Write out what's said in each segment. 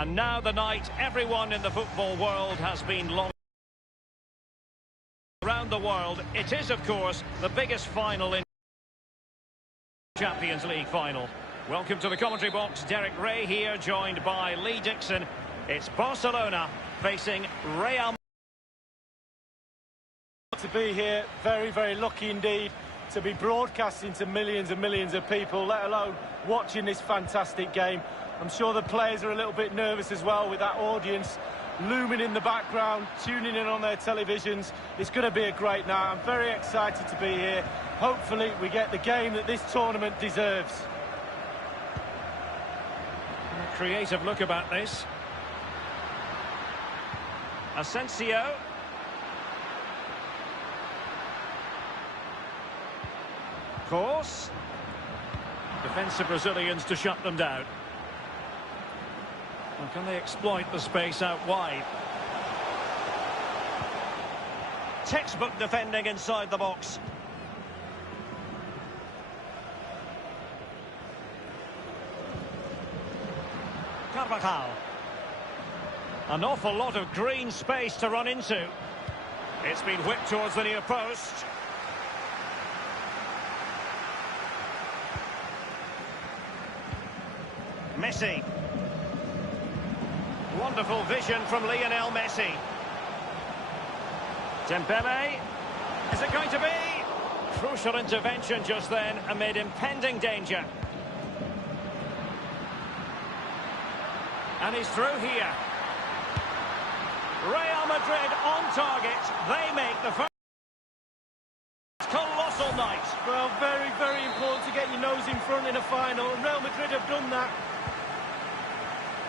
And now the night everyone in the football world has been longing around the world. It is, of course, the biggest final in Champions League final. Welcome to the commentary box. Derek Ray here, joined by Lee Dixon. It's Barcelona facing Real. To be here, very, very lucky indeed to be broadcasting to millions and millions of people, let alone watching this fantastic game. I'm sure the players are a little bit nervous as well with that audience looming in the background, tuning in on their televisions. It's going to be a great night. I'm very excited to be here. Hopefully we get the game that this tournament deserves. A creative look about this. Asensio. Course. Defensive Brazilians to shut them down. Well, can they exploit the space out wide? Textbook defending inside the box. Carvajal. An awful lot of green space to run into. It's been whipped towards the near post. Messi. Wonderful vision from Lionel Messi. Dembele. Is it going to be? Crucial intervention just then amid impending danger. And he's through here. Real Madrid on target. They make the first colossal night. Well, very, very important to get your nose in front in a final, and Real Madrid have done that.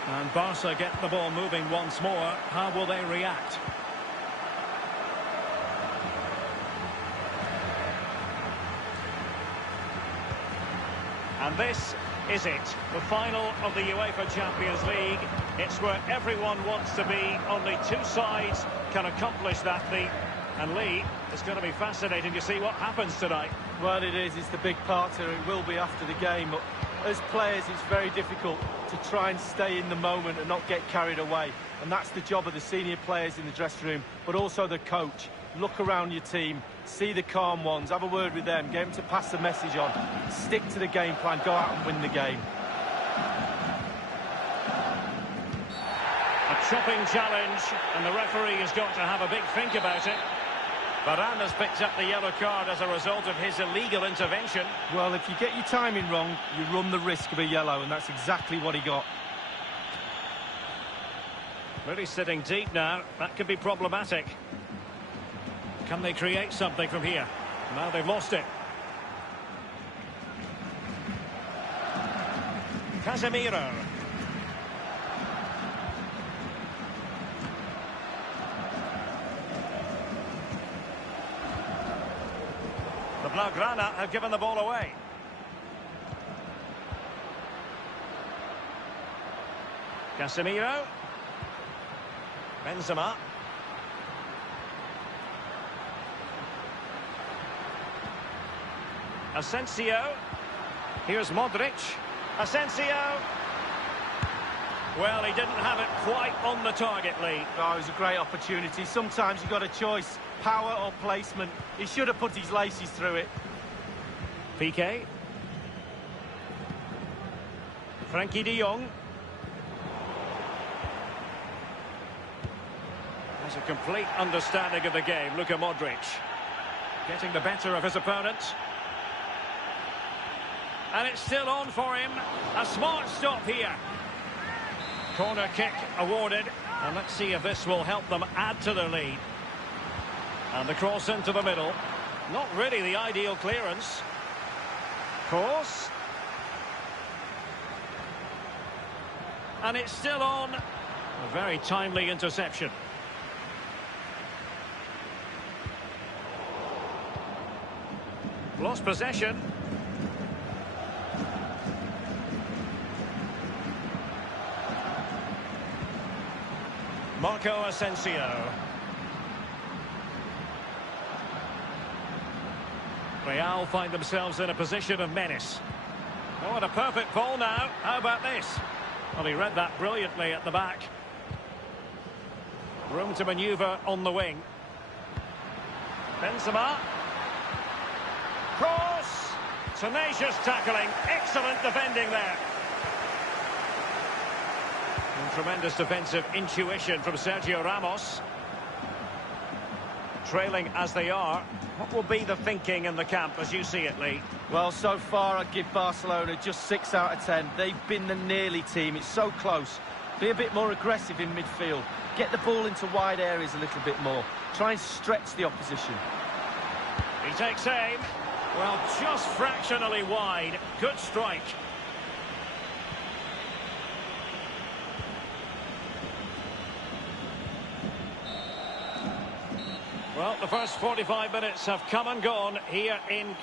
And Barca get the ball moving once more. How will they react? And this is it, the final of the UEFA Champions League. It's where everyone wants to be. Only two sides can accomplish that feat. And Lee, it's going to be fascinating to see what happens tonight. Well, it is. It's the big part here. It will be after the game. But as players, it's very difficult to try and stay in the moment and not get carried away. And that's the job of the senior players in the dressing room, but also the coach. Look around your team, see the calm ones, have a word with them, get them to pass the message on, stick to the game plan, go out and win the game. A chopping challenge, and the referee has got to have a big think about it. Varane has picked up the yellow card as a result of his illegal intervention. Well, if you get your timing wrong, you run the risk of a yellow, and that's exactly what he got. Really sitting deep now. That could be problematic. Can they create something from here? Now they've lost it. Casemiro. The Blaugrana have given the ball away. Casemiro. Benzema. Asensio. Here's Modric. Asensio. Well, he didn't have it quite on the target, Lee. Oh, it was a great opportunity. Sometimes you've got a choice, power or placement. He should have put his laces through it. PK. Frankie de Jong. There's a complete understanding of the game. Luka Modric getting the better of his opponent. And it's still on for him. A smart stop here. Corner kick awarded. And let's see if this will help them add to their lead. And the cross into the middle. Not really the ideal clearance. Course. And it's still on. A very timely interception. Lost possession. Marco Asensio. Real find themselves in a position of menace. Oh, and a perfect ball now. How about this? Well, he read that brilliantly at the back. Room to manoeuvre on the wing. Benzema. Cross. Tenacious tackling. Excellent defending there. And tremendous defensive intuition from Sergio Ramos. Trailing as they are, what will be the thinking in the camp as you see it, Lee? Well, so far I'd give Barcelona just 6 out of 10. They've been the nearly team. It's so close. Be a bit more aggressive in midfield. Get the ball into wide areas a little bit more. Try and stretch the opposition. He takes aim. Well, just fractionally wide. Good strike. Well, the first 45 minutes have come and gone here in...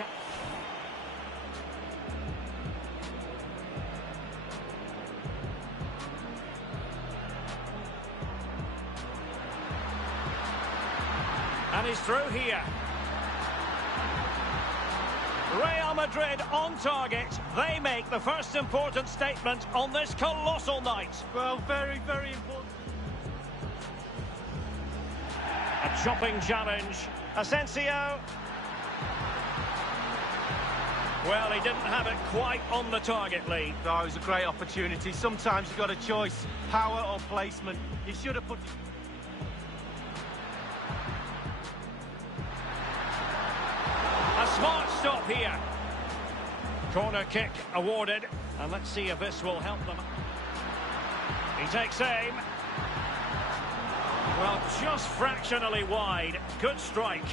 And he's through here. Real Madrid on target. They make the first important statement on this colossal night. Well, very, very important. A chopping challenge. Asensio. Well, he didn't have it quite on the target, Lee. Oh, it was a great opportunity. Sometimes you've got a choice, power or placement. He should have put it... A smart stop here. Corner kick awarded. And let's see if this will help them. He takes aim. Well, just fractionally wide. Good strike.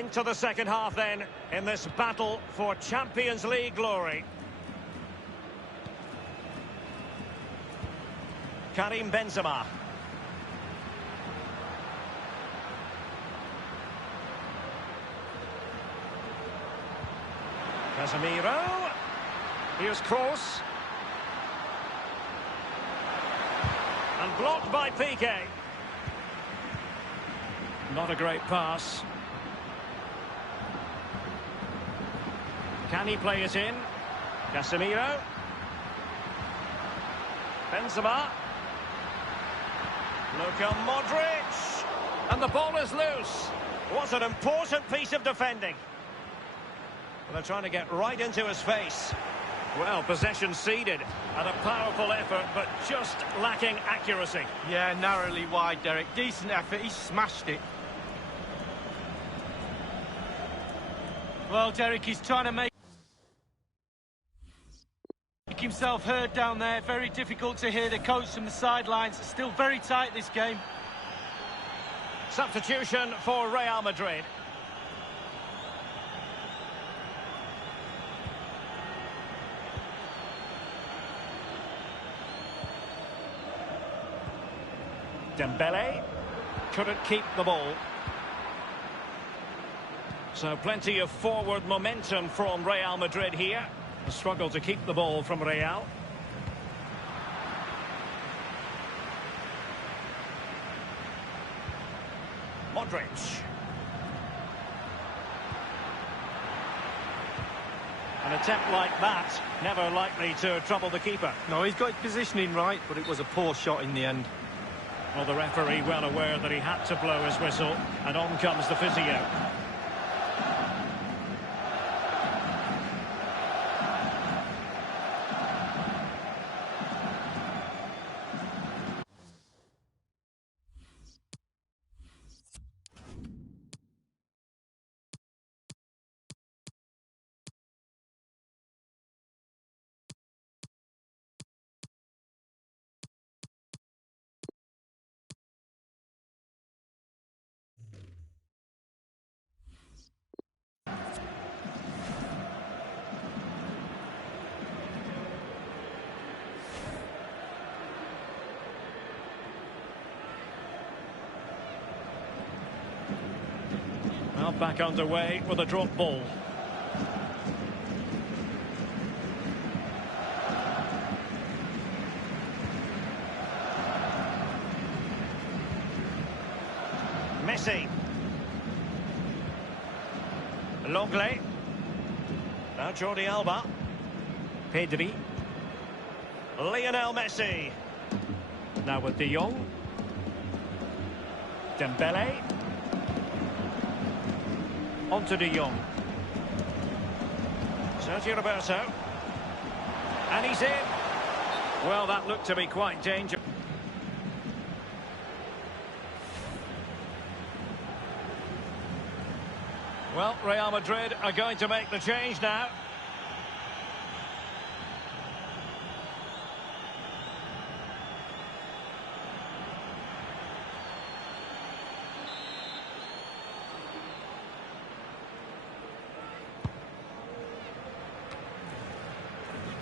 Into the second half then, in this battle for Champions League glory. Karim Benzema. Casemiro. Here's Kroos. And blocked by Piqué. Not a great pass. Can he play it in? Casemiro. Benzema. Luka Modric. And the ball is loose. What an important piece of defending. Well, they're trying to get right into his face. Well, possession ceded and a powerful effort, but just lacking accuracy. Yeah, narrowly wide, Derek. Decent effort, he smashed it. Well, Derek, he's trying to make himself heard down there. Very difficult to hear the coach from the sidelines. It's still very tight, this game. Substitution for Real Madrid. Dembele couldn't keep the ball. So plenty of forward momentum from Real Madrid here. A struggle to keep the ball from Real. Modric. An attempt like that, never likely to trouble the keeper. No, he's got his positioning right, but it was a poor shot in the end. Well, the referee well aware that he had to blow his whistle, and on comes the physio. Well, back underway with a drop ball. Messi. Longley. Now Jordi Alba. Pedri. Lionel Messi. Now with De Jong. Dembele. On to De Jong. Sergio Roberto. And he's in. Well, that looked to be quite dangerous. Well, Real Madrid are going to make the change now.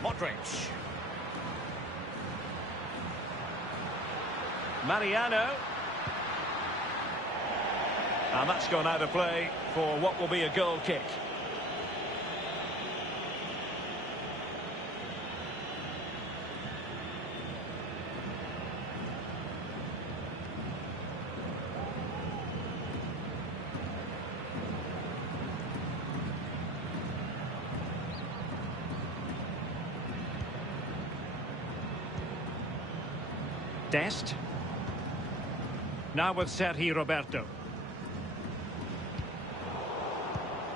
Modric. Mariano. And that's gone out of play for what will be a goal kick. Dest. Now with Sergio Roberto.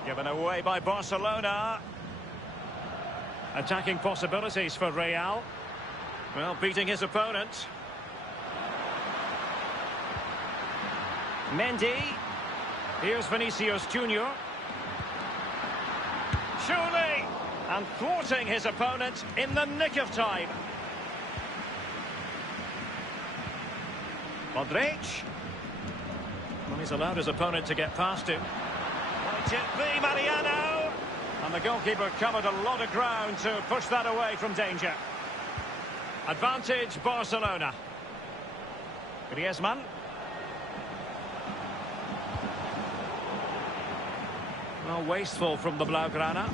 Given away by Barcelona. Attacking possibilities for Real. Well, beating his opponent. Mendy. Here's Vinicius Junior. Surely. And thwarting his opponent in the nick of time. Modric. Well, he's allowed his opponent to get past him. Well, Might it be Mariano? And the goalkeeper covered a lot of ground to push that away from danger. Advantage Barcelona. Griezmann. Well, wasteful from the Blaugrana.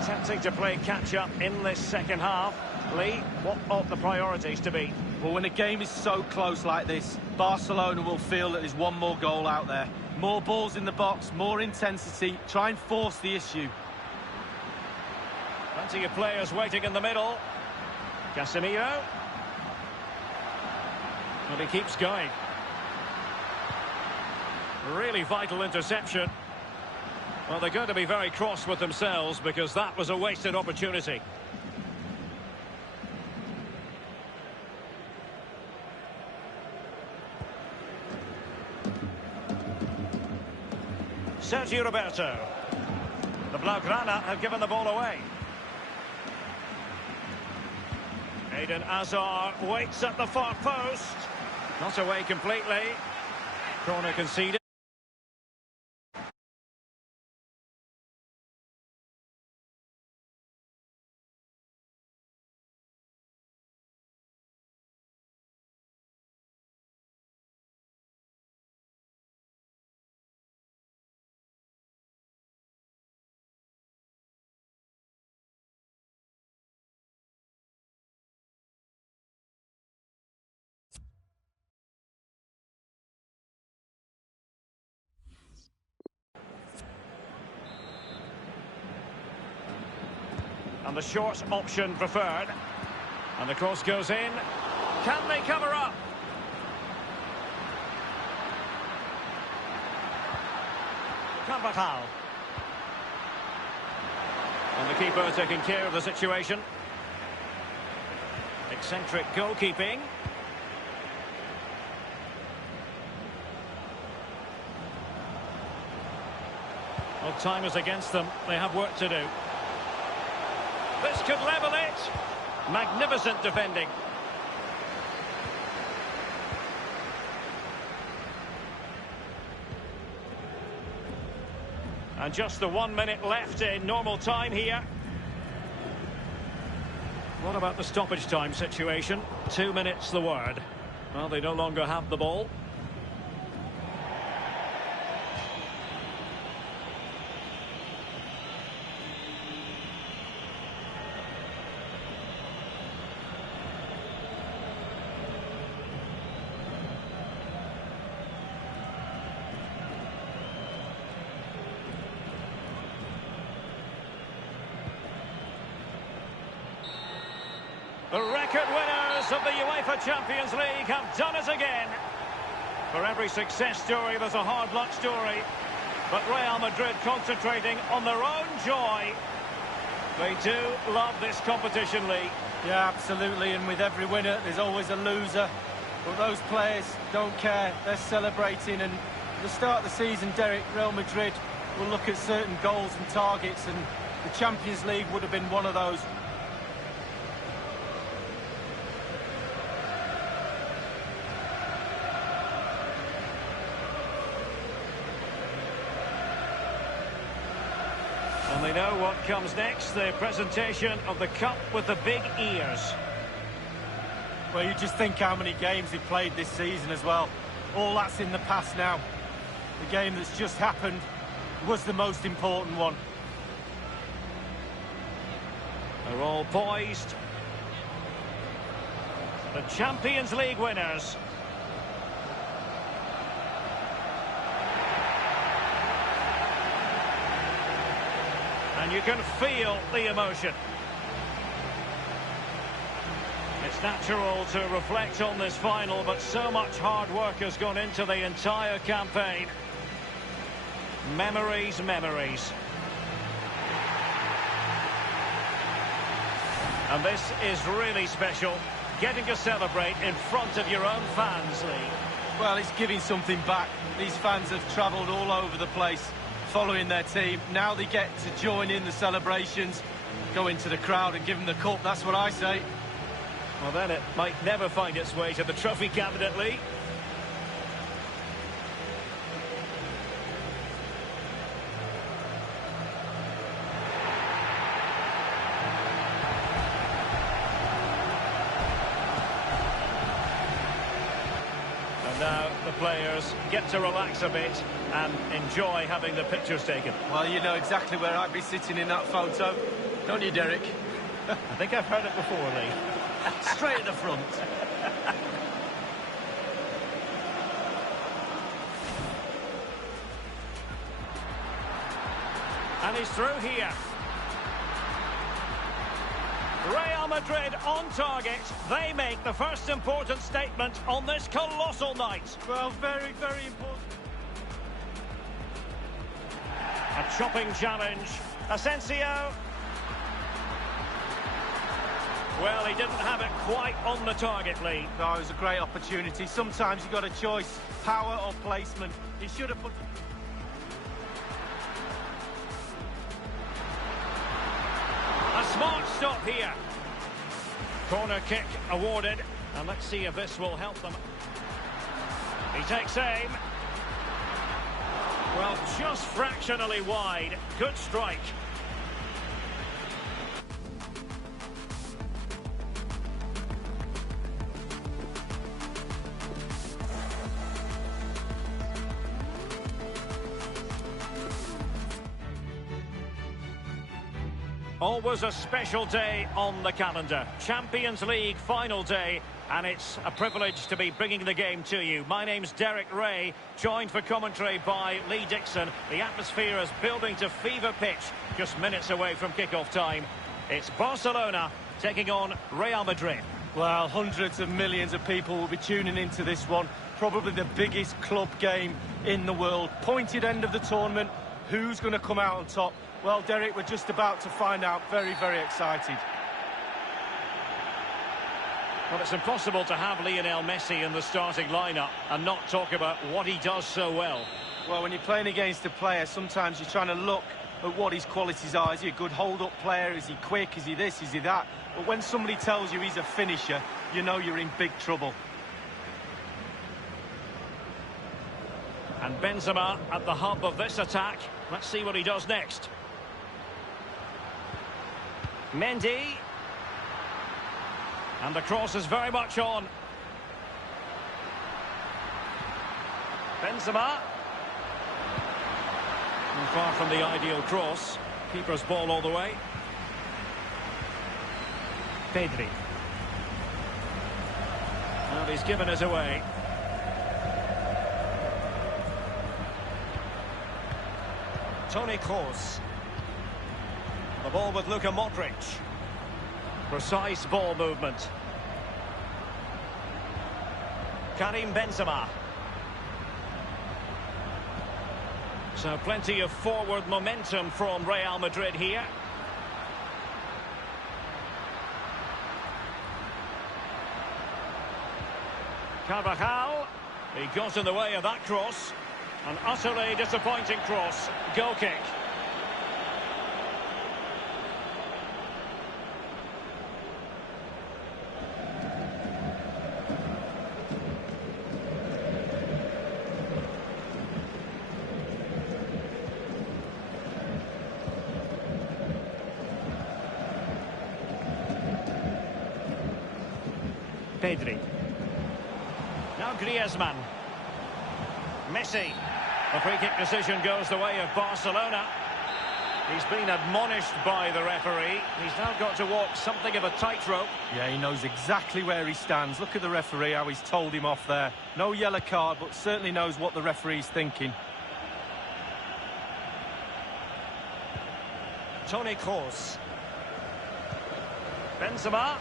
Attempting to play catch-up in this second half. Lee, what ought the priorities to be? Well, when a game is so close like this, Barcelona will feel that there's one more goal out there. More balls in the box, more intensity. Try and force the issue. Plenty of players waiting in the middle. Casemiro. And he keeps going. Really vital interception. Well, they're going to be very cross with themselves because that was a wasted opportunity. Sergio Roberto. The Blaugrana have given the ball away. Eden Hazard waits at the far post. Not away completely. Corner conceded. And the short option preferred. And the cross goes in. Can they cover up? Carvajal. And the keeper taking care of the situation. Eccentric goalkeeping. Well, time is against them. They have work to do. This could level it. Magnificent defending. And just the 1 minute left in normal time here. What about the stoppage time situation? 2 minutes the word. Well, they no longer have the ball. The record winners of the UEFA Champions League have done it again. For every success story, there's a hard luck story. But Real Madrid concentrating on their own joy. They do love this competition, Lee. Yeah, absolutely. And with every winner, there's always a loser. But those players don't care. They're celebrating. And at the start of the season, Derek, Real Madrid will look at certain goals and targets. And the Champions League would have been one of those. And they know what comes next, the presentation of the cup with the big ears. Well, you just think how many games he played this season as well. All that's in the past now. The game that's just happened was the most important one. They're all poised. The Champions League winners. And you can feel the emotion. It's natural to reflect on this final, but so much hard work has gone into the entire campaign. Memories, memories. And this is really special, getting to celebrate in front of your own fans, Lee. Well, it's giving something back. These fans have travelled all over the place, following their team. Now they get to join in the celebrations, go into the crowd and give them the cup. That's what I say. Well, then it might never find its way to the trophy cabinet, Lee. the players get to relax a bit and enjoy having the pictures taken. Well, you know exactly where I'd be sitting in that photo, don't you, Derek? I think I've heard it before, Lee. Straight at the front. And he's through here. Real Madrid on target. They make the first important statement on this colossal night. Well, very, very important. A chopping challenge. Asensio. Well, he didn't have it quite on the target, Lee. No, it was a great opportunity. Sometimes you've got a choice, power or placement. He should have put... A smart stop here. Corner kick awarded. And let's see if this will help them. He takes aim. Well, just fractionally wide. Good strike. Always a special day on the calendar. Champions League final day, and it's a privilege to be bringing the game to you. My name's Derek Ray, joined for commentary by Lee Dixon. The atmosphere is building to fever pitch, just minutes away from kickoff time. It's Barcelona taking on Real Madrid. Well, hundreds of millions of people will be tuning into this one. Probably the biggest club game in the world. Pointed end of the tournament. Who's going to come out on top? Well, Derek, we're just about to find out. Very, very excited. Well, it's impossible to have Lionel Messi in the starting lineup and not talk about what he does so well. Well, when you're playing against a player, sometimes you're trying to look at what his qualities are. Is he a good hold-up player? Is he quick? Is he this? Is he that? But when somebody tells you he's a finisher, you know you're in big trouble. And Benzema at the hub of this attack. Let's see what he does next. Mendy. And the cross is very much on. Benzema. And far from the ideal cross. Keeper's ball all the way. Pedri. And he's given it away. Toni Kroos. The ball with Luka Modric. Precise ball movement. Karim Benzema. So plenty of forward momentum from Real Madrid here. Carvajal. He got in the way of that cross. An utterly disappointing cross. Goal kick. Pedri. Now Griezmann. Messi. The free kick decision goes the way of Barcelona. He's been admonished by the referee. He's now got to walk something of a tightrope. Yeah, he knows exactly where he stands. Look at the referee, how he's told him off there. No yellow card, but certainly knows what the referee's thinking. Toni Kroos. Benzema.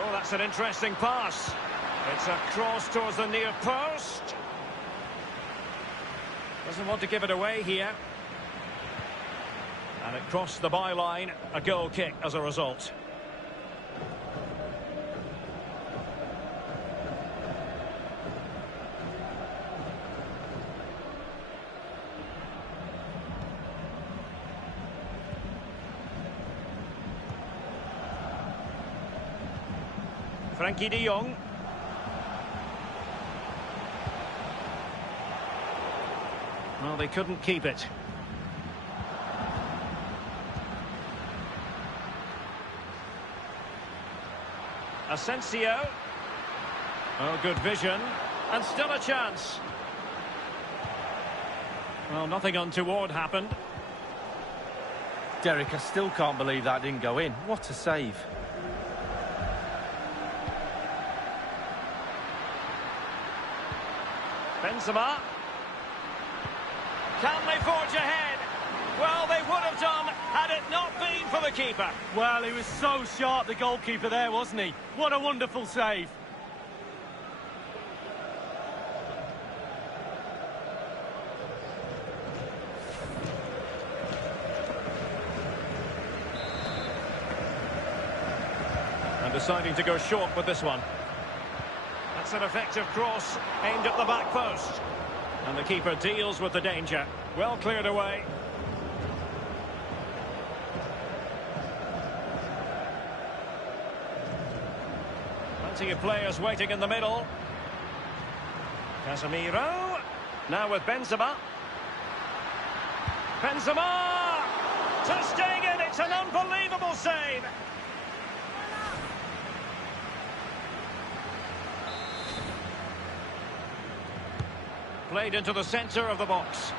Oh, that's an interesting pass. It's a cross towards the near post. Doesn't want to give it away here. And it crossed the byline. A goal kick as a result. Frankie de Jong. Well, they couldn't keep it. Asensio. Oh, good vision. And still a chance. Well, nothing untoward happened. Derek, I still can't believe that didn't go in. What a save. Benzema. Can they forge ahead? Well, they would have done had it not been for the keeper. Well, he was so sharp, the goalkeeper there, wasn't he? What a wonderful save. And deciding to go short with this one. That's an effective cross aimed at the back post. And the keeper deals with the danger. Well cleared away. Plenty of players waiting in the middle. Casemiro. Now with Benzema. Benzema! Ter Stegen, it's an unbelievable save. Played into the centre of the box.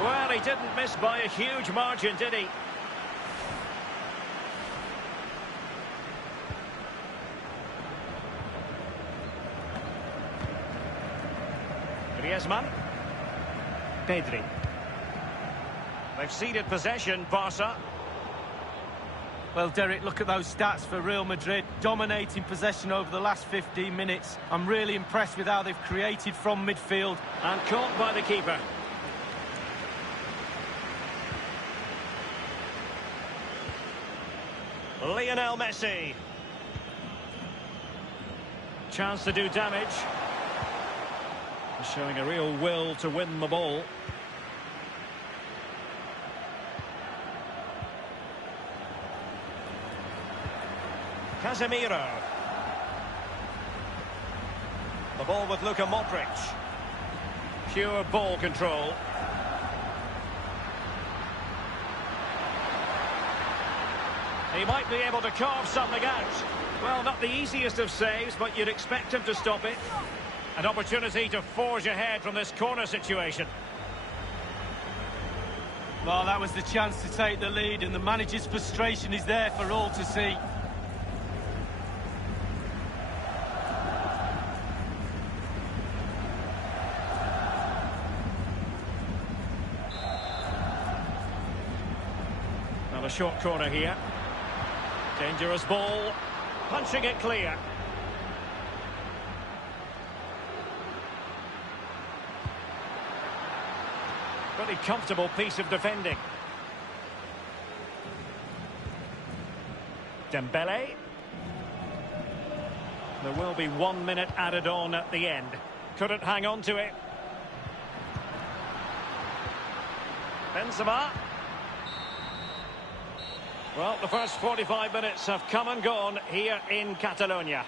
Well, he didn't miss by a huge margin, did he? Griezmann. Pedri. They've ceded possession, Barca. Well, Derek, look at those stats for Real Madrid. Dominating possession over the last 15 minutes. I'm really impressed with how they've created from midfield. And caught by the keeper. Lionel Messi. Chance to do damage. Showing a real will to win the ball. Casemiro. The ball with Luka Modric. Pure ball control. He might be able to carve something out. Well, not the easiest of saves, but you'd expect him to stop it. An opportunity to forge ahead from this corner situation. Well, that was the chance to take the lead, and the manager's frustration is there for all to see. Now a short corner here. Dangerous ball. Punching it clear. Pretty comfortable piece of defending. Dembele. There will be 1 minute added on at the end. Couldn't hang on to it. Benzema. Well, the first 45 minutes have come and gone here in Catalonia.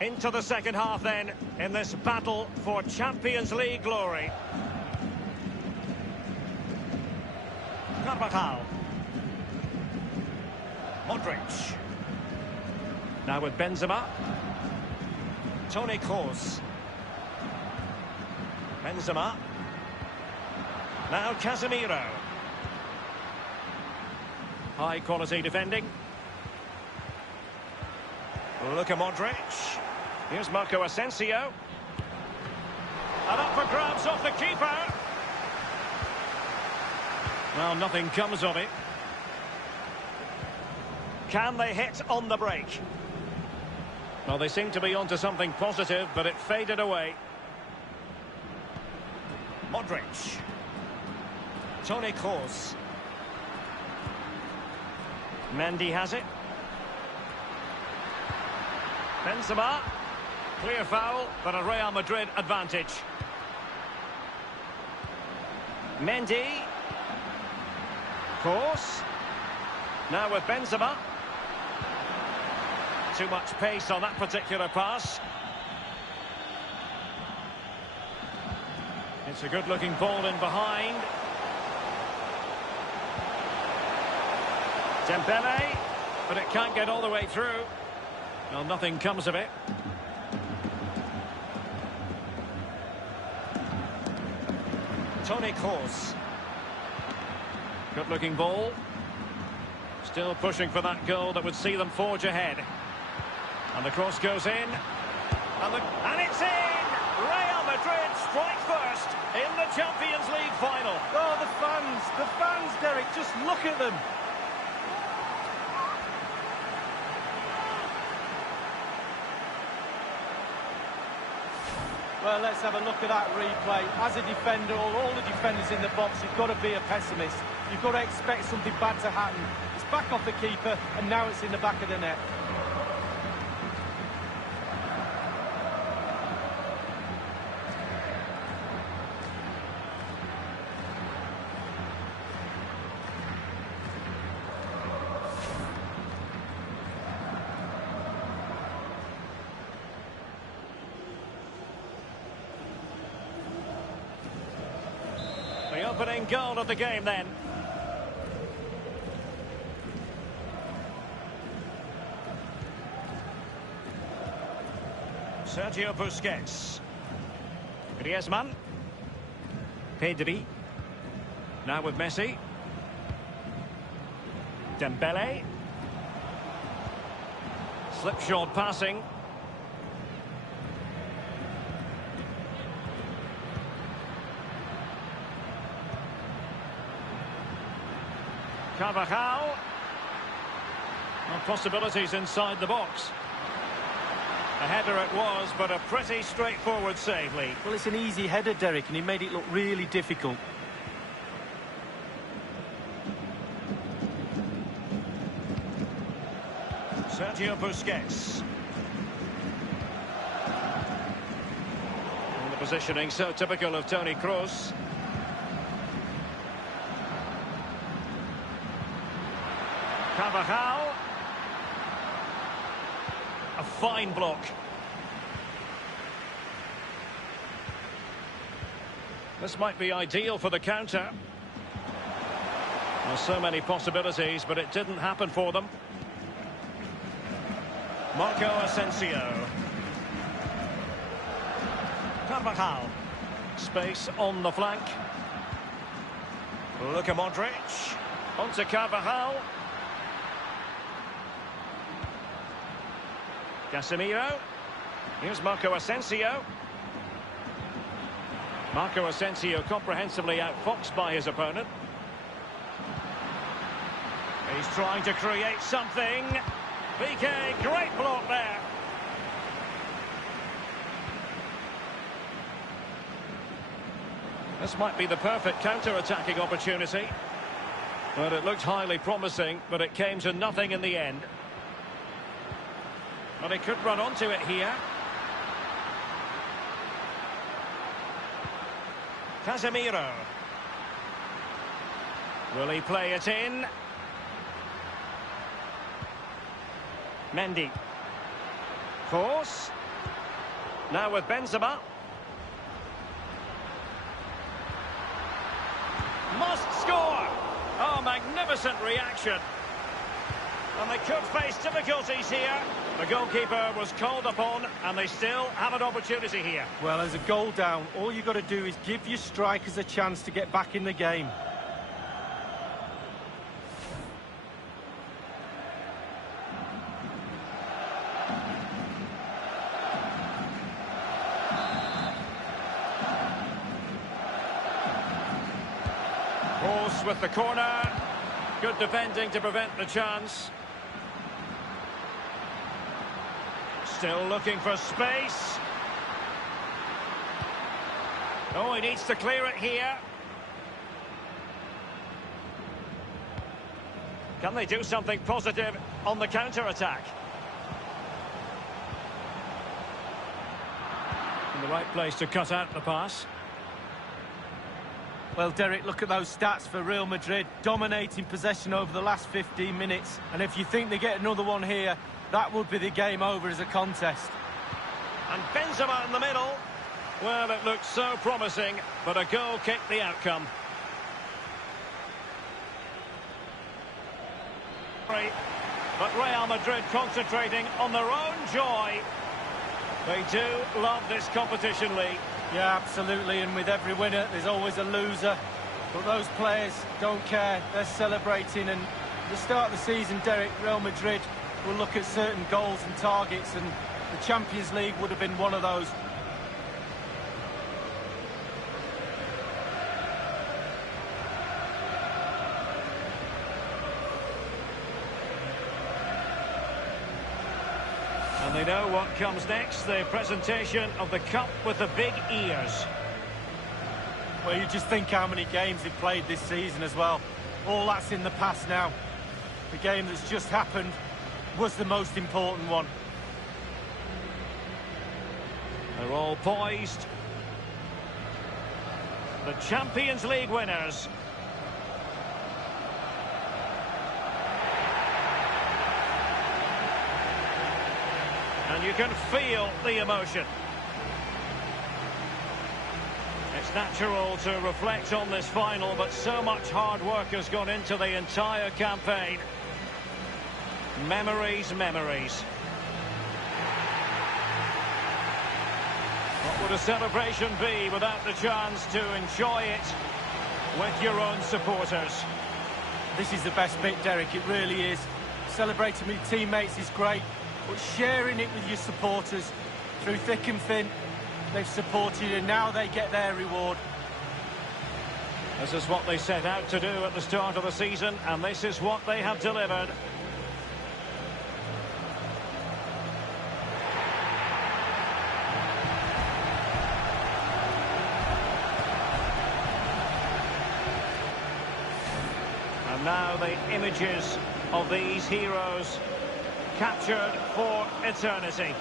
Into the second half then, in this battle for Champions League glory. Carvajal. Modric. Now with Benzema. Toni Kroos. Benzema. Now Casemiro. High quality defending. Luka Modric. Here's Marco Asensio. And up for grabs off the keeper. Well, nothing comes of it. Can they hit on the break? Well, they seem to be onto something positive, but it faded away. Modric. Toni Kroos. Mendy has it. Benzema. Clear foul, but a Real Madrid advantage. Mendy. Kroos. Now with Benzema. Too much pace on that particular pass. It's a good-looking ball in behind. Dembele, but it can't get all the way through. Well, nothing comes of it. Toni Kroos. Good-looking ball. Still pushing for that goal that would see them forge ahead. And the cross goes in. And it's in! Real Madrid strike first in the Champions League final. Oh, the fans, Derek, just look at them. Well, let's have a look at that replay. As a defender, all the defenders in the box, you've got to be a pessimist. You've got to expect something bad to happen. It's back off the keeper, and now it's in the back of the net. The opening goal of the game then. Sergio Busquets. Griezmann. Pedri. Now with Messi. Dembele. Slipshod passing. Carvajal. No possibilities inside the box. A header it was, but a pretty straightforward save, Lee. Well, it's an easy header, Derek, and he made it look really difficult. Sergio Busquets. And the positioning so typical of Toni Kroos. Carvajal. A fine block. This might be ideal for the counter. There's so many possibilities, but it didn't happen for them. Marco Asensio. Carvajal. Space on the flank. Luka Modric. Onto Carvajal. Casemiro. Here's Marco Asensio. Marco Asensio comprehensively outfoxed by his opponent. He's trying to create something. PK, great block there. This might be the perfect counter-attacking opportunity. Well, it looked highly promising, but it came to nothing in the end. But he could run onto it here. Casemiro. Will he play it in? Mendy. Kroos. Now with Benzema. Must score! Oh, magnificent reaction. And they could face difficulties here. The goalkeeper was called upon, and they still have an opportunity here. Well, as a goal down, all you've got to do is give your strikers a chance to get back in the game. Kroos with the corner. Good defending to prevent the chance. Still looking for space. Oh, he needs to clear it here. Can they do something positive on the counter-attack? In the right place to cut out the pass. Well, Derek, look at those stats for Real Madrid. Dominating possession over the last 15 minutes. And if you think they get another one here, that would be the game over as a contest. And Benzema in the middle. Well, it looked so promising, but a goal kicked the outcome. But Real Madrid concentrating on their own joy. They do love this competition league. Yeah, absolutely, and with every winner, there's always a loser. But those players don't care. They're celebrating, and at the start of the season, Derek, Real Madrid will look at certain goals and targets, and the Champions League would have been one of those. And they know what comes next, the presentation of the cup with the big ears. Well, you just think how many games they've played this season as well. All that's in the past now. The game that's just happened was the most important one. They're all poised. The Champions League winners. And you can feel the emotion. It's natural to reflect on this final, but so much hard work has gone into the entire campaign. Memories, memories. What would a celebration be without the chance to enjoy it with your own supporters? This is the best bit, Derek, it really is. Celebrating with teammates is great, but sharing it with your supporters through thick and thin, they've supported you and now they get their reward. This is what they set out to do at the start of the season, and this is what they have delivered. And now the images of these heroes captured for eternity.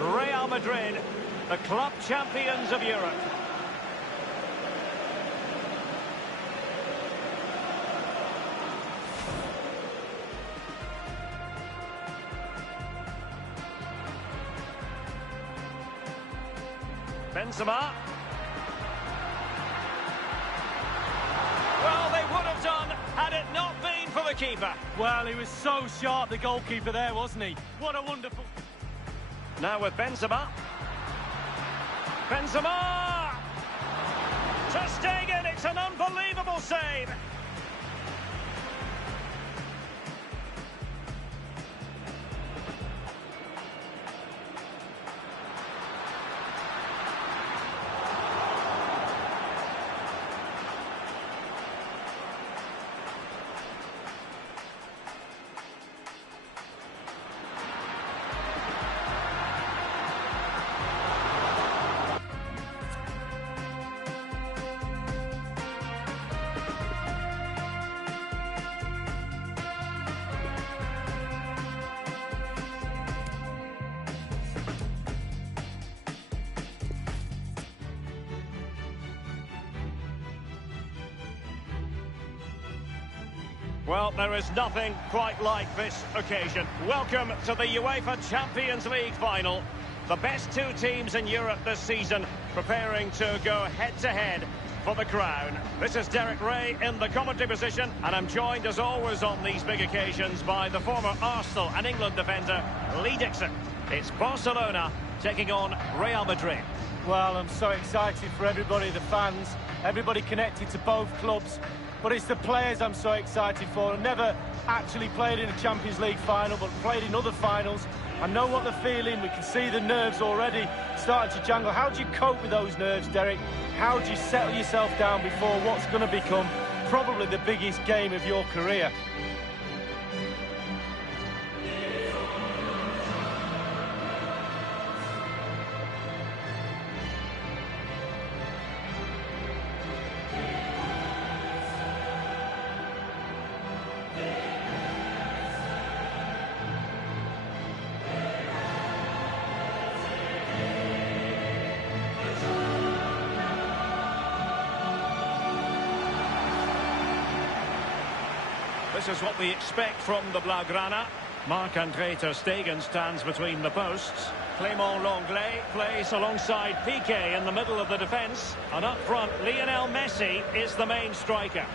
Real Madrid, the club champions of Europe. Benzema. Well, they would have done had it not been for the keeper. Well, he was so sharp, the goalkeeper there, wasn't he? What a wonderful... Now with Benzema. Benzema! Ter Stegen, it's an unbelievable save. Well, there is nothing quite like this occasion. Welcome to the UEFA Champions League final. The best two teams in Europe this season preparing to go head-to-head for the crown. This is Derek Ray in the commentary position, and I'm joined as always on these big occasions by the former Arsenal and England defender, Lee Dixon. It's Barcelona taking on Real Madrid. Well, I'm so excited for everybody, the fans, everybody connected to both clubs. But it's the players I'm so excited for. I've never actually played in a Champions League final, but played in other finals. I know what they're feeling. We can see the nerves already starting to jangle. How do you cope with those nerves, Derek? How do you settle yourself down before what's going to become probably the biggest game of your career? This is what we expect from the Blaugrana. Marc-Andre Ter Stegen stands between the posts. Clément Lenglet plays alongside Piqué in the middle of the defence. And up front, Lionel Messi is the main striker.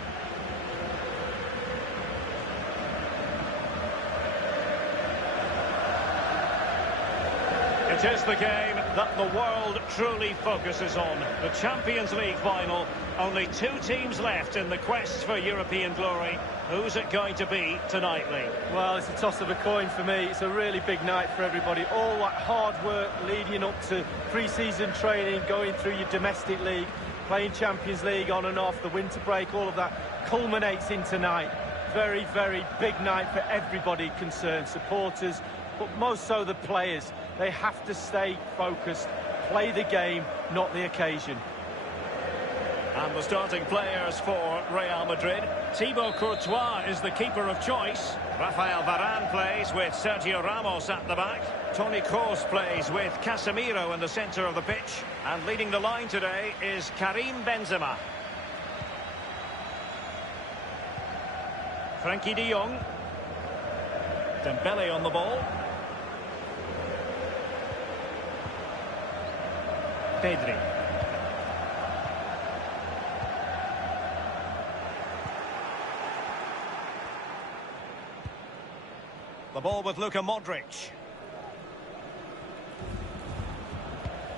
It is the game that the world truly focuses on. The Champions League final. Only two teams left in the quest for European glory. Who's it going to be tonight, Lee? Well, it's a toss of a coin for me. It's a really big night for everybody. All that hard work leading up to pre-season training, going through your domestic league, playing Champions League on and off, the winter break, all of that culminates in tonight. Very, very big night for everybody concerned. Supporters, but most so the players. They have to stay focused, play the game, not the occasion. And the starting players for Real Madrid. Thibaut Courtois is the keeper of choice. Rafael Varane plays with Sergio Ramos at the back. Toni Kroos plays with Casemiro in the centre of the pitch. And leading the line today is Karim Benzema. Frankie de Jong. Dembele on the ball. Pedri. The ball with Luka Modric.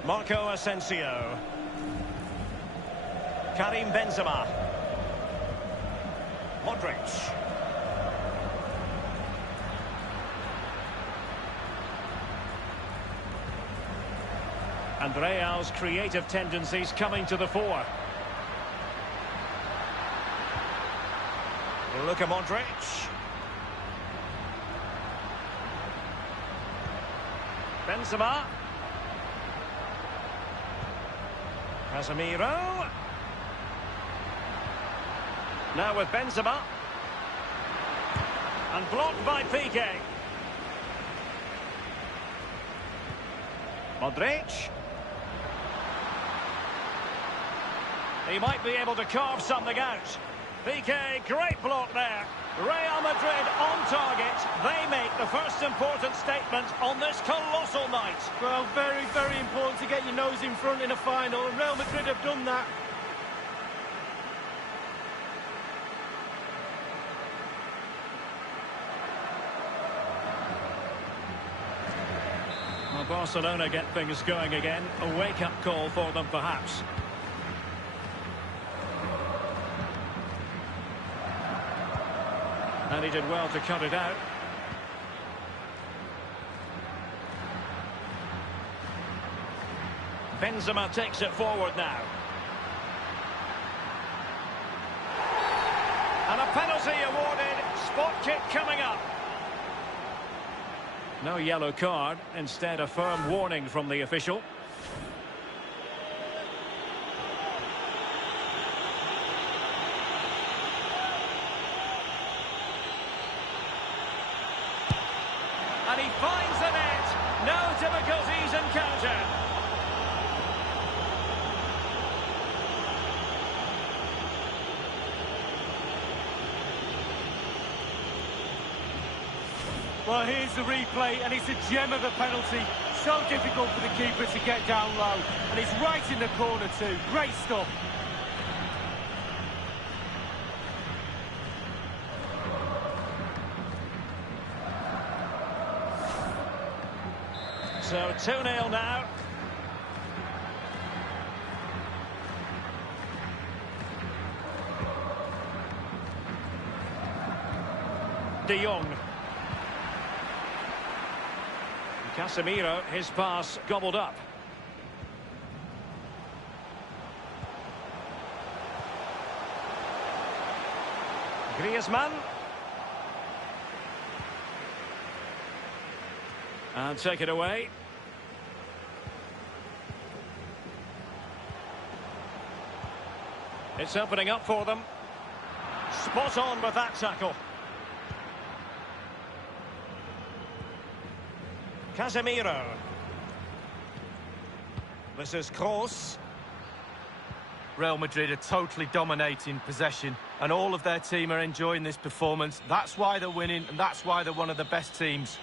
Marco Asensio. Karim Benzema. Modric. And Real's creative tendencies coming to the fore. Luka Modric. Benzema. Casemiro. Now with Benzema. And blocked by Piqué. Modric. He might be able to carve something out. Piqué, great block there. Real Madrid on target. They make the first important statement on this colossal night. Well, very, very important to get your nose in front in a final, and Real Madrid have done that. Well, Barcelona get things going again. A wake-up call for them, perhaps. And he did well to cut it out. Benzema takes it forward now. And a penalty awarded. Spot kick coming up. No yellow card. Instead, a firm warning from the official. And he finds the net. No difficulties encountered. Well, here's the replay, and it's a gem of a penalty. So difficult for the keeper to get down low. And he's right in the corner too. Great stuff. So 2-0 now. De Jong. Casemiro, his pass gobbled up. Griezmann. And take it away. It's opening up for them. Spot on with that tackle. Casemiro. This is Kroos. Real Madrid are totally dominating possession, and all of their team are enjoying this performance. That's why they're winning, and that's why they're one of the best teams.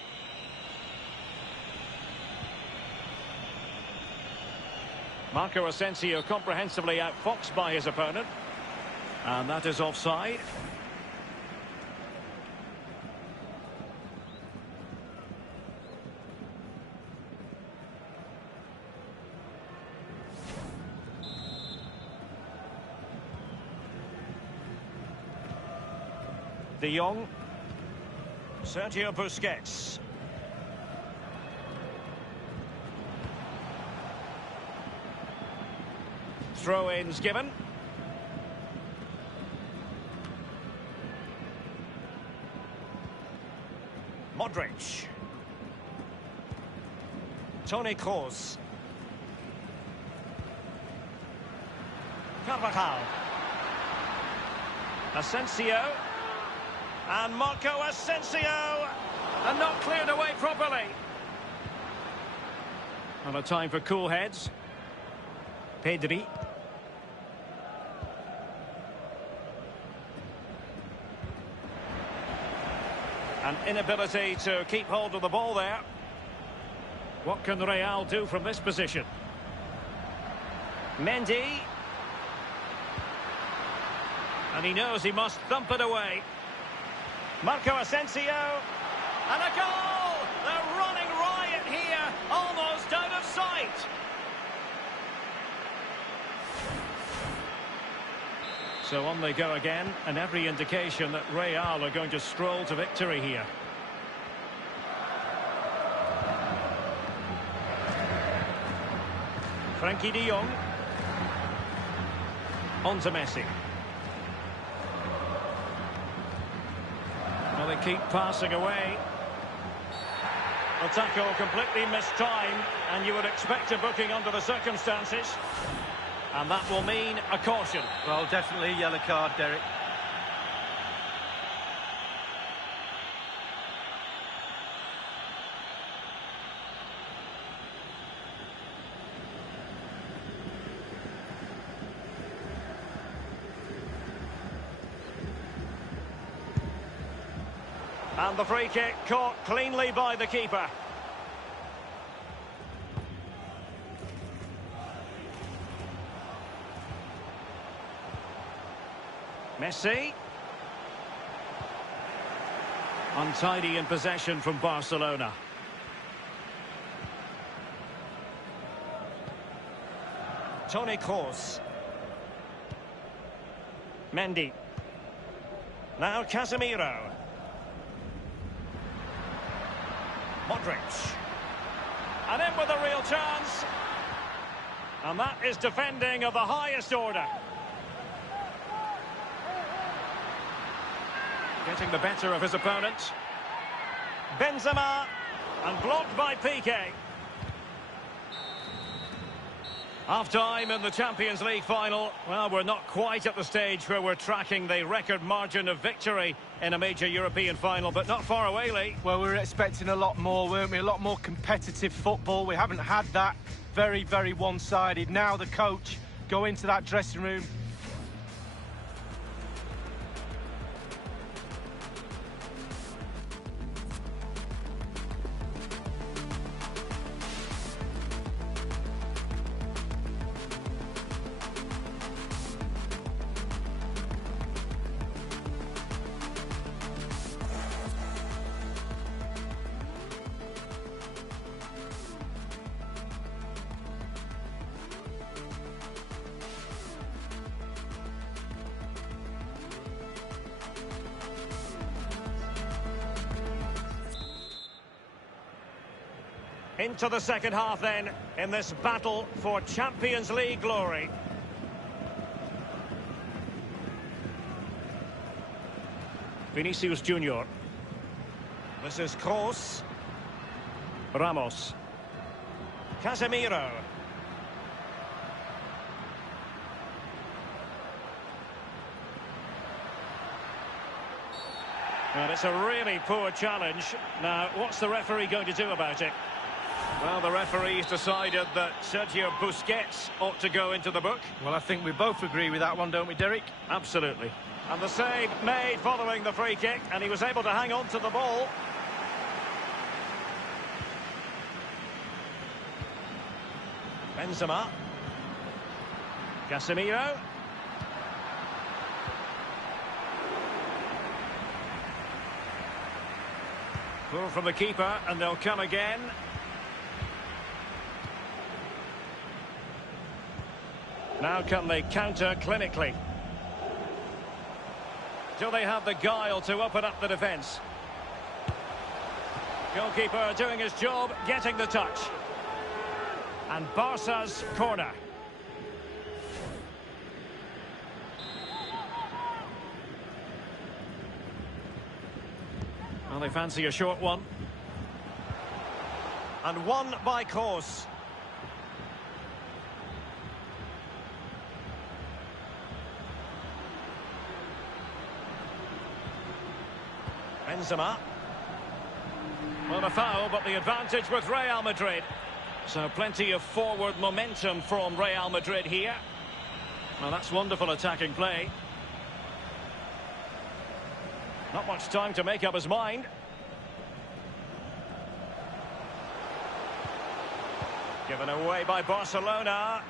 Marco Asensio comprehensively outfoxed by his opponent. And that is offside. De Jong. Sergio Busquets. Throw-ins given. Modric. Toni Kroos. Carvajal. Asensio. And Marco Asensio. And not cleared away properly. And a time for cool heads. Pedri. An inability to keep hold of the ball there. What can Real do from this position? Mendy. And he knows he must thump it away. Marco Asensio. And a goal! They're running riot here, almost out of sight. So on they go again, and every indication that Real are going to stroll to victory here. Frankie de Jong. On to Messi. Well, they keep passing away. The tackle completely mistimed, and you would expect a booking under the circumstances. And that will mean a caution. Well, definitely a yellow card, Derek. And the free kick caught cleanly by the keeper. Messi. Untidy in possession from Barcelona. Toni Kroos. Mendy. Now Casemiro. Modric. And in with a real chance. And that is defending of the highest order. Getting the better of his opponent. Benzema. And blocked by Piqué. Half-time in the Champions League final. Well, we're not quite at the stage where we're tracking the record margin of victory in a major European final, but not far away, Lee. Well, we were expecting a lot more, weren't we? A lot more competitive football. We haven't had that. Very, very one-sided. Now the coach go into that dressing room. Into the second half then, in this battle for Champions League glory. Vinicius Junior. This is Kroos. Ramos. Casemiro. And it's a really poor challenge. Now, what's the referee going to do about it? Well, the referee's decided that Sergio Busquets ought to go into the book. Well, I think we both agree with that one, don't we, Derek? Absolutely. And the save made following the free kick, and he was able to hang on to the ball. Benzema. Casemiro. Pull from the keeper, and they'll come again. Now can they counter clinically? Do they have the guile to open up the defence? Goalkeeper doing his job, getting the touch. And Barca's corner. Well, they fancy a short one. And won by course. Benzema. Well, a foul, but the advantage with Real Madrid. So plenty of forward momentum from Real Madrid here. Well, that's wonderful attacking play. Not much time to make up his mind. Given away by Barcelona.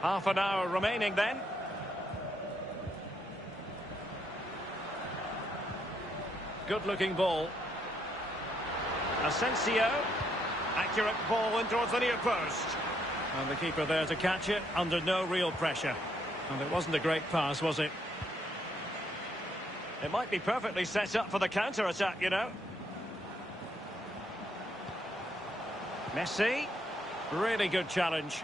Half an hour remaining then. Good-looking ball. Asensio. Accurate ball in towards the near post. And the keeper there to catch it under no real pressure. And it wasn't a great pass, was it? It might be perfectly set up for the counter-attack, you know. Messi. Really good challenge.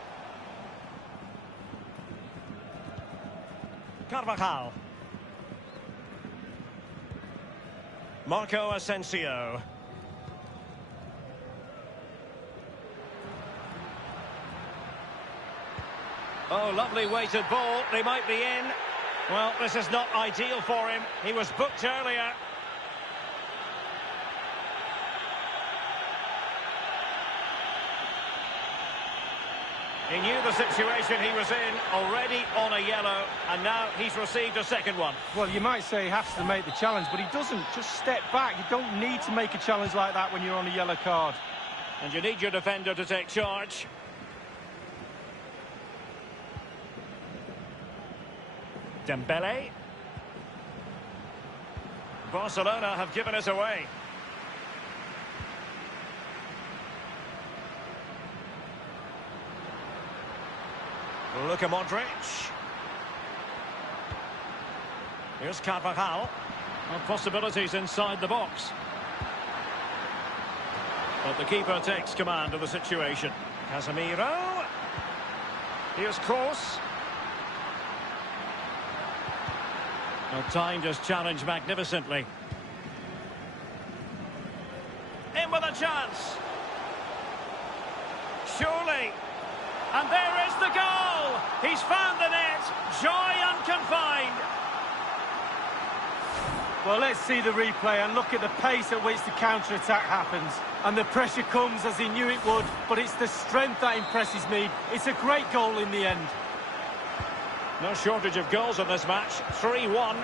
Carvajal. Marco Asensio. Oh, lovely weighted ball. They might be in. Well, this is not ideal for him. He was booked earlier. He knew the situation he was in, already on a yellow, and now he's received a second one. Well, you might say he has to make the challenge, but he doesn't. Just step back. You don't need to make a challenge like that when you're on a yellow card. And you need your defender to take charge. Dembele. Barcelona have given it away. Luka Modric. Here's Carvajal. Well, possibilities inside the box. But the keeper takes command of the situation. Casemiro. Here's Kroos. Timed his challenge magnificently. In with a chance. Surely. And there is the goal. He's found the net. Joy unconfined. Well, let's see the replay and look at the pace at which the counter-attack happens. And the pressure comes as he knew it would, but it's the strength that impresses me. It's a great goal in the end. No shortage of goals in this match. 3-1.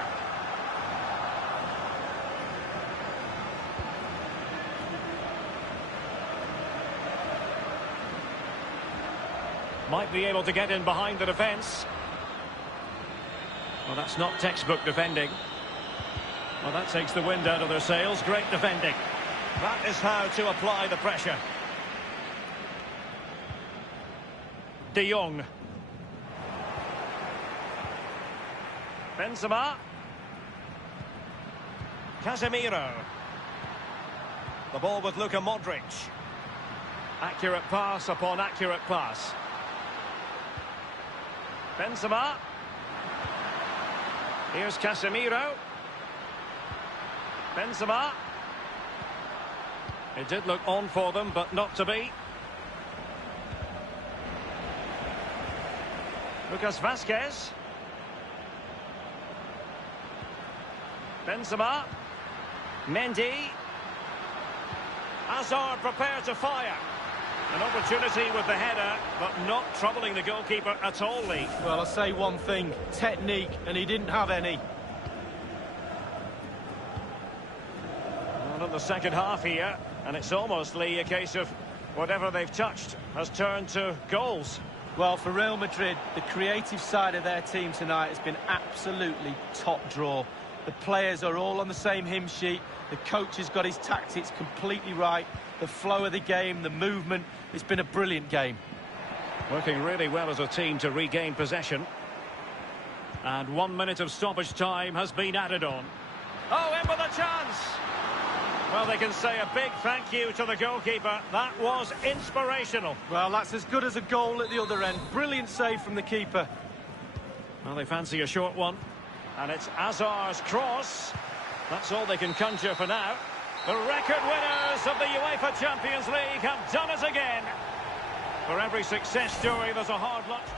Might be able to get in behind the defence. Well, that's not textbook defending. Well, that takes the wind out of their sails. Great defending. That is how to apply the pressure. De Jong. Benzema. Casemiro. The ball with Luka Modric. Accurate pass upon accurate pass. Benzema. Here's Casemiro. Benzema. It did look on for them, but not to be. Lucas Vazquez. Benzema. Mendy. Hazard prepared to fire. An opportunity with the header, but not troubling the goalkeeper at all, Lee. Well, I'll say one thing. Technique, and he didn't have any. Well, in the second half here, and it's almost, Lee, a case of whatever they've touched has turned to goals. Well, for Real Madrid, the creative side of their team tonight has been absolutely top draw. The players are all on the same hymn sheet. The coach has got his tactics completely right. The flow of the game, the movement, it's been a brilliant game. Working really well as a team to regain possession. And 1 minute of stoppage time has been added on. Oh, in with a chance! Well, they can say a big thank you to the goalkeeper. That was inspirational. Well, that's as good as a goal at the other end. Brilliant save from the keeper. Well, they fancy a short one. And it's Azar's cross. That's all they can conjure for now. The record winners of the UEFA Champions League have done it again. For every success story, there's a hard lot.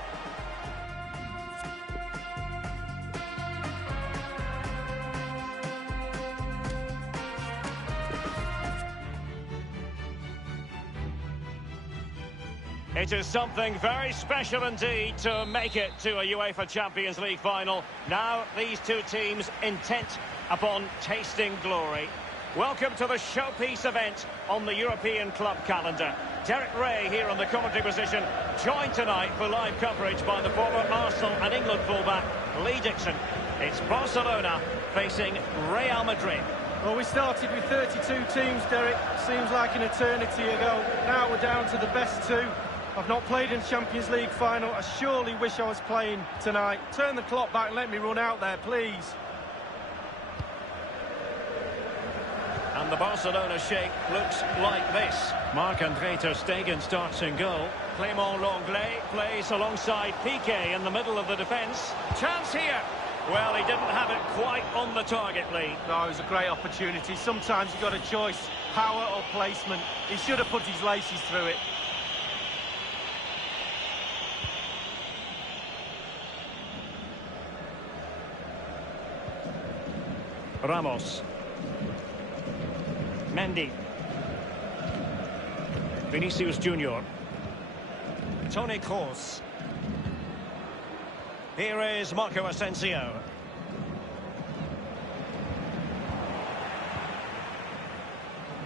It is something very special indeed to make it to a UEFA Champions League final. Now these two teams intent upon tasting glory. Welcome to the showpiece event on the European club calendar. Derek Ray here on the commentary position, joined tonight for live coverage by the former Arsenal and England fullback Lee Dixon. It's Barcelona facing Real Madrid. Well, we started with 32 teams, Derek. Seems like an eternity ago. Now we're down to the best two. I've not played in Champions League final. I surely wish I was playing tonight. Turn the clock back and let me run out there, please. And the Barcelona shape looks like this. Marc-André ter Stegen starts in goal. Clément Lenglet plays alongside Piqué in the middle of the defence. Chance here. Well, he didn't have it quite on the target, Lee. No, it was a great opportunity. Sometimes you've got a choice, power or placement. He should have put his laces through it. Ramos. Mendy. Vinicius Junior. Toni Kroos. Here is Marco Asensio.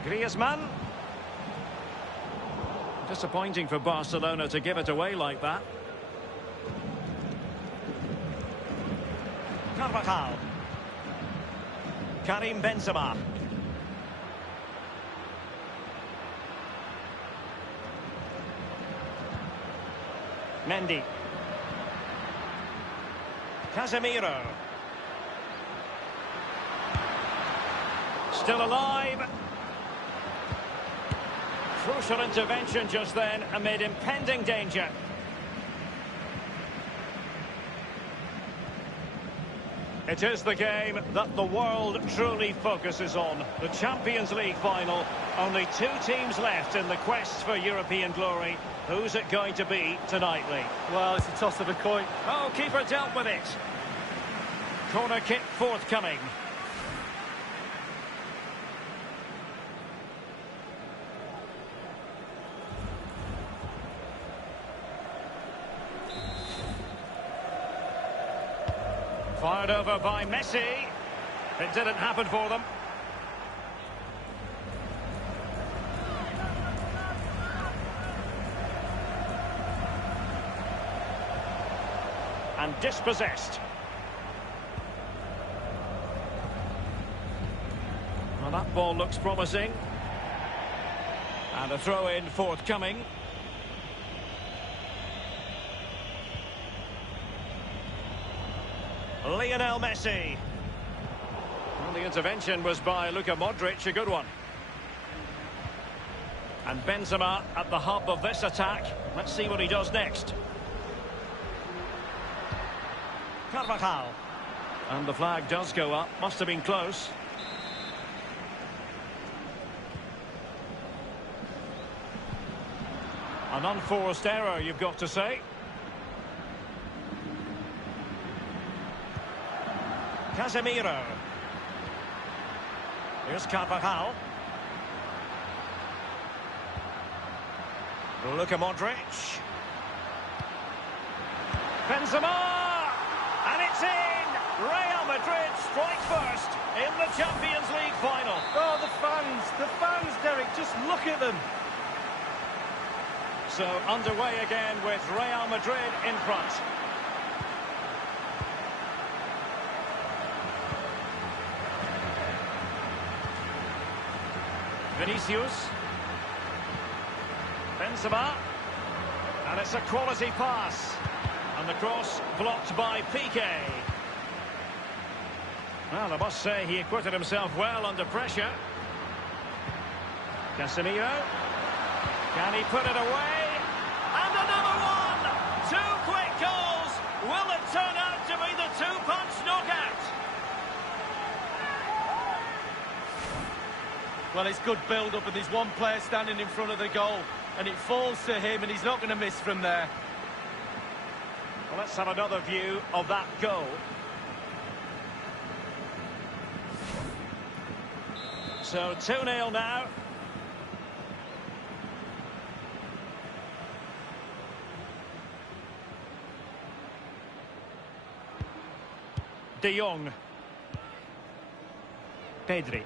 Griezmann. Disappointing for Barcelona to give it away like that. Carvajal. Karim Benzema. Mendy. Casemiro. Still alive. Crucial intervention just then amid impending danger. It is the game that the world truly focuses on. The Champions League final. Only two teams left in the quest for European glory. Who's it going to be tonight, Lee? Well, it's a toss of a coin. Oh, keeper dealt with it. Corner kick forthcoming. Fired over by Messi. It didn't happen for them. And dispossessed. Well, that ball looks promising. And a throw-in forthcoming. Lionel Messi. Well, the intervention was by Luka Modric, a good one. And Benzema at the hub of this attack. Let's see what he does next. Carvajal. And the flag does go up. Must have been close. An unforced error, you've got to say. Casemiro. Here's Carvajal. Luka Modric. Benzema! And it's in! Real Madrid strike first in the Champions League final. Oh, the fans, Derek, just look at them. So underway again with Real Madrid in front. Vinicius. Benzema. And it's a quality pass. And the cross blocked by Piqué. Well, I must say he acquitted himself well under pressure. Casemiro. Can he put it away? And another one! Two quick goals! Will it turn out to be the two-punch knockout? Well, it's good build-up, and there's one player standing in front of the goal, and it falls to him, and he's not going to miss from there. Well, let's have another view of that goal. So 2-0 now. De Jong. Pedri.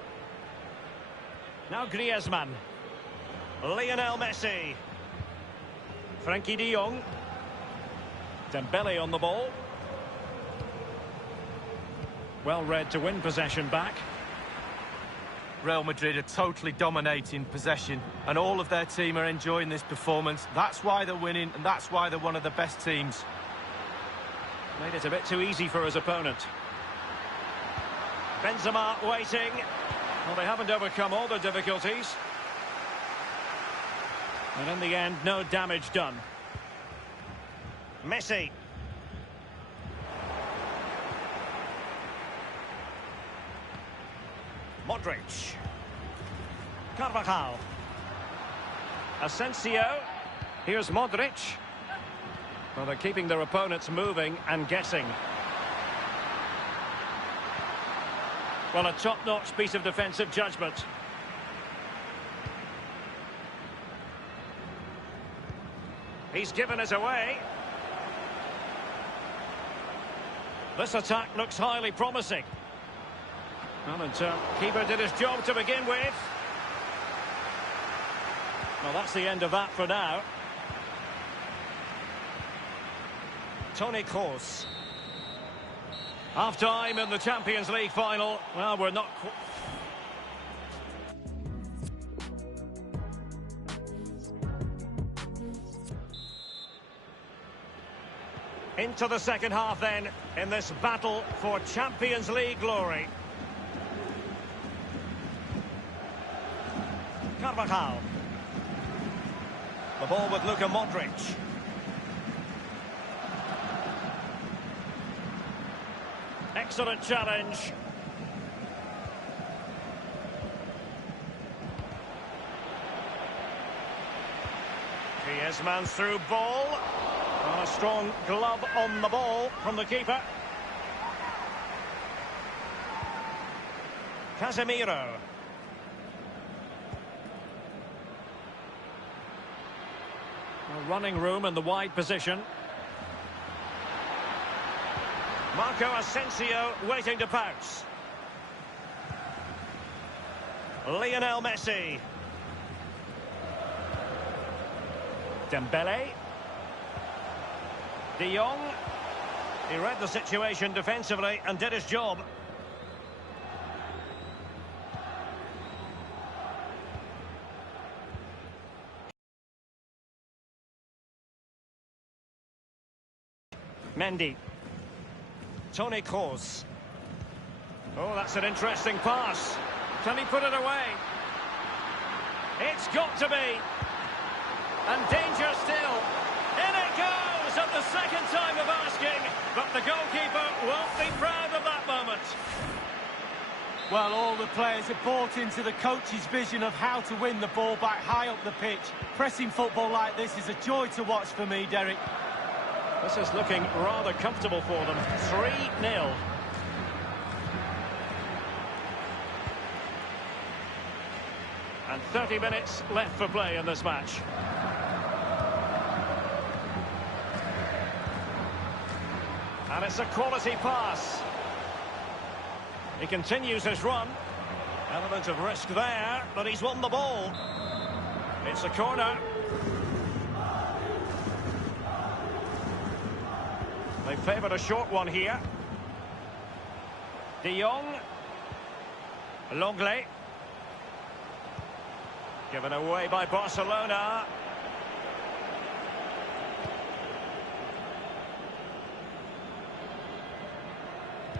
Now Griezmann. Lionel Messi. Frankie de Jong. Dembele on the ball. Well read to win possession back. Real Madrid are totally dominating possession, and all of their team are enjoying this performance. That's why they're winning, and that's why they're one of the best teams. Made it a bit too easy for his opponent. Benzema waiting. Well, they haven't overcome all the difficulties. And in the end, no damage done. Messi. Modric. Carvajal. Asensio. Here's Modric. Well, they're keeping their opponents moving and guessing. Well, a top-notch piece of defensive judgment. He's given it away. This attack looks highly promising. Well, and keeper did his job to begin with. Well, that's the end of that for now. Toni Kroos. Half-time in the Champions League final. Well, we're not... Into the second half then, in this battle for Champions League glory. Carvajal. The ball with Luka Modric. Excellent challenge. Griezmann's through ball. And a strong glove on the ball from the keeper. Casemiro. Running room in the wide position. Marco Asensio waiting to pounce. Lionel Messi. Dembele. De Jong. He read the situation defensively and did his job. Mendy. Toni Kroos. Oh, that's an interesting pass. Can he put it away? It's got to be. And danger still. In it goes at the second time of asking. But the goalkeeper won't be proud of that moment. Well, all the players have bought into the coach's vision of how to win the ball back high up the pitch. Pressing football like this is a joy to watch for me, Derek. This is looking rather comfortable for them. 3-0. And 30 minutes left for play in this match. And it's a quality pass. He continues his run. Element of risk there, but he's won the ball. It's a corner. They favoured a short one here. De Jong. Longley. Given away by Barcelona.